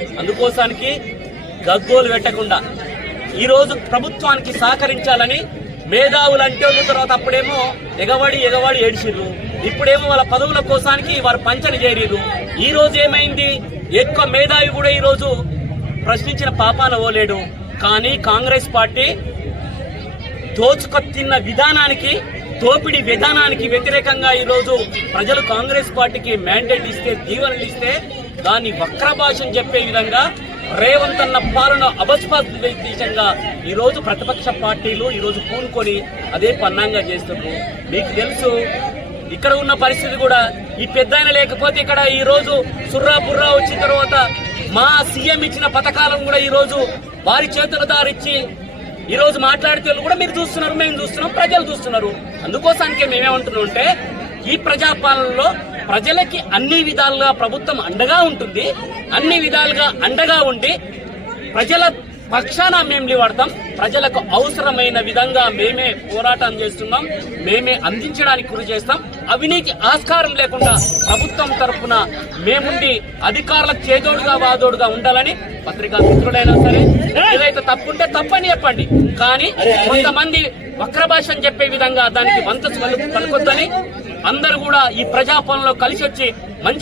అందుకోసానికి గగ్గోలు పెట్టకుండా ఈరోజు ప్రభుత్వానికి సహకరించాలని మేధావులు అంటే తర్వాత అప్పుడేమో ఎగవాడి ఏడిచిర్రు, ఇప్పుడేమో వాళ్ళ పదవుల కోసానికి వారు పంచని చేరిర్రు. ఈ రోజు ఏమైంది? ఎక్కువ మేధావి కూడా ఈ రోజు ప్రశ్నించిన పాపాన ఓలేడు. కానీ కాంగ్రెస్ పార్టీ దోచుకొత్తిన్న విధానానికి, దోపిడీ విధానానికి వ్యతిరేకంగా ఈరోజు ప్రజలు కాంగ్రెస్ పార్టీకి మ్యాండేట్ ఇస్తే, దీవెనలు ఇస్తే దాన్ని వక్ర భాషను చెప్పే విధంగా రేవంత్ అన్న పాలన అబస్పాతంగా ఈరోజు ప్రతిపక్ష పార్టీలు ఈరోజు పూనుకొని అదే పన్నాంగా చేస్తున్నారు. మీకు తెలుసు ఇక్కడ ఉన్న పరిస్థితి కూడా ఈ పెద్దాయన లేకపోతే ఇక్కడ ఈ రోజు సుర్రా బుర్రా వచ్చిన తర్వాత మా సీఎం ఇచ్చిన పథకాలను కూడా ఈ రోజు వారి చేతుల దారిచ్చి ఈ రోజు మాట్లాడితే కూడా మీరు చూస్తున్నారు, మేము చూస్తున్నాం, ప్రజలు చూస్తున్నారు. అందుకోసానికి మేమేమంటున్నాం అంటే ఈ ప్రజాపాలనలో ప్రజలకి అన్ని విధాలుగా ప్రభుత్వం అండగా ఉంటుంది, అన్ని విధాలుగా అండగా ఉండి ప్రజల పక్షాన మేము నిలబడతాం. ప్రజలకు అవసరమైన విధంగా మేమే పోరాటం చేస్తున్నాం, మేమే అందించడానికి కృషి చేస్తాం. అవినీతి ఆస్కారం లేకుండా ప్రభుత్వం తరఫున మేముండి అధికారులకు చేదోడుగా వాదోడుగా ఉండాలని పత్రికా మిత్రులైనా సరే ఏదైతే తప్పుంటే తప్పని చెప్పండి. కానీ కొంతమంది వక్ర భాషను చెప్పే విధంగా దానికి వంతు పలుకొద్దని అందరూ కూడా ఈ ప్రజాపాలనలో కలిసి వచ్చి మంచి